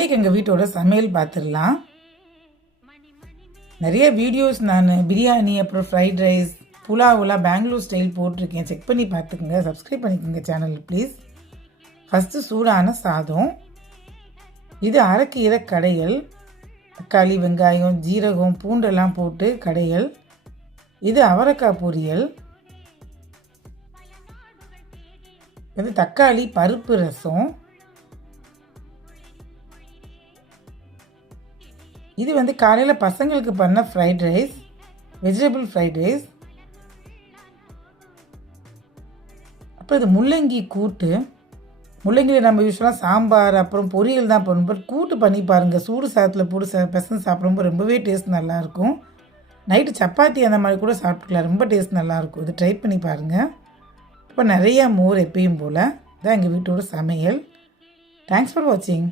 இன்றைக்கி எங்கள் வீட்டோட சமையல் பார்த்துடலாம். நிறைய வீடியோஸ் நான் பிரியாணி அப்புறம் ஃப்ரைட் ரைஸ் புலாவெலாம் பெங்களூர் ஸ்டைல் போட்டிருக்கேன். செக் பண்ணி பார்த்துக்குங்க. சப்ஸ்கிரைப் பண்ணிக்கோங்க சேனல் ப்ளீஸ். ஃபஸ்ட்டு சூடான சாதம். இது அரைக்கீரை கடையல். தக்காளி வெங்காயம் ஜீரகம் பூண்டெல்லாம் போட்டு கடையல். இது அவரைக்காய் பொரியல். இது தக்காளி பருப்பு ரசம். இது காலையில் பசங்களுக்கு பண்ண fried rice, vegetable fried rice. அப்புறம் இது முள்ளங்கி கூட்டு. முள்ளங்கியில் நம்ம யூஸ்வலாக சாம்பார் அப்புறம் பொரியல் தான் பண்ணுவோம். பட் கூட்டு பண்ணி பாருங்கள். சூடு சாதத்தில் போட்டு பசங்க சாப்பிடும்போது ரொம்பவே டேஸ்ட் நல்லாயிருக்கும். நைட்டு சப்பாத்தி அந்த மாதிரி கூட சாப்பிட்டுக்கலாம். ரொம்ப டேஸ்ட் நல்லாயிருக்கும். இது ட்ரை பண்ணி பாருங்கள். இப்போ நிறையா மோர் எப்பயும் போல். இதான் எங்கள் வீட்டோட சமையல். தேங்க்ஸ் ஃபார் வாட்சிங்.